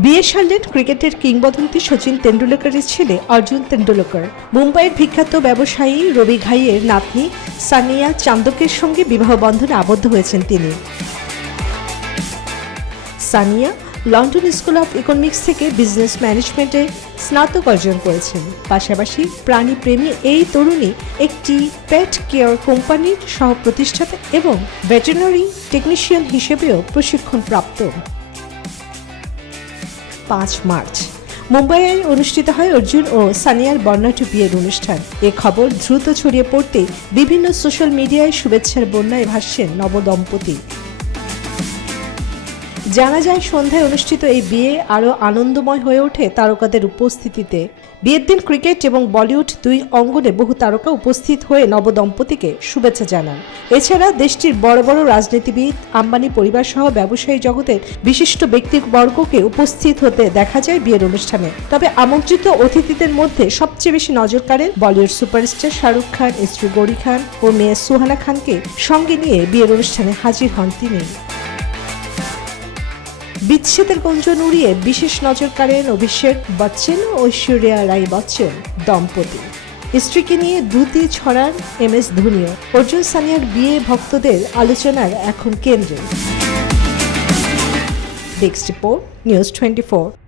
বিয়ে সারলেন ক্রিকেটের কিংবদন্তি সচিন তেন্ডুলকরের ছেলে অর্জুন তেন্ডুলকর। মুম্বাইয়ের বিখ্যাত ব্যবসায়ী রবি ঘাইয়ের নাতনি সানিয়া চান্দকের সঙ্গে বিবাহ বন্ধনে আবদ্ধ হয়েছেন তিনি। Sania London school of economics থেকে বিজনেস ম্যানেজমেন্টে স্নাতক অর্জন করেছেন। পাশাপাশি প্রাণীপ্রেমী এই তরুণী একটি পেট কেয়ার কোম্পানির সহ প্রতিষ্ঠাতা এবং ভেটেরিনারি টেকনিশিয়ান হিসেবেও প্রশিক্ষণপ্রাপ্ত। 5 মার্চ মুম্বাইয়ে অনুষ্ঠিত হয় অর্জুন ও সানিয়ার বর্ণাঢ্য বিয়ের অনুষ্ঠান। এ খবর দ্রুত ছড়িয়ে পড়তে বিভিন্ন সোশ্যাল মিডিয়ায় শুভেচ্ছার বন্যায় ভাসছেন নবদম্পতি। জানা যায় সন্ধ্যায় অনুষ্ঠিত এই বিয়ে আরও আনন্দময় হয়ে ওঠে তারকাদের উপস্থিতিতে। বিয়ের দিন ক্রিকেট এবং বলিউড দুই অঙ্গনে বহু তারকা উপস্থিত হয়ে নবদম্পতিকে শুভেচ্ছা জানান। এছাড়া দেশটির বড় বড় রাজনীতিবিদ, আম্বানি পরিবার সহ ব্যবসায়ী জগতের বিশিষ্ট ব্যক্তিবর্গকে উপস্থিত হতে দেখা যায় বিয়ের অনুষ্ঠানে। তবে আমন্ত্রিত অতিথিদের মধ্যে সবচেয়ে বেশি নজর কাড়েন বলিউড সুপারস্টার শাহরুখ খান, স্ত্রী গৌরী খান ও মেয়ে সুহানা খানকে সঙ্গে নিয়ে বিয়ের অনুষ্ঠানে হাজির হন তিনি। বিচ্ছেদের গুঞ্জন উড়িয়ে বিশেষ নজর কাড়েন অভিষেক বচ্চন ও ঐশ্বরিয়া রাই বচ্চন দম্পতি। স্ত্রীকে নিয়ে দ্রুতি ছড়ান MS ধোনিও। অর্জুন সানিয়ার বিয়ে ভক্তদের আলোচনার এখন কেন্দ্রে। Desk report, news 24।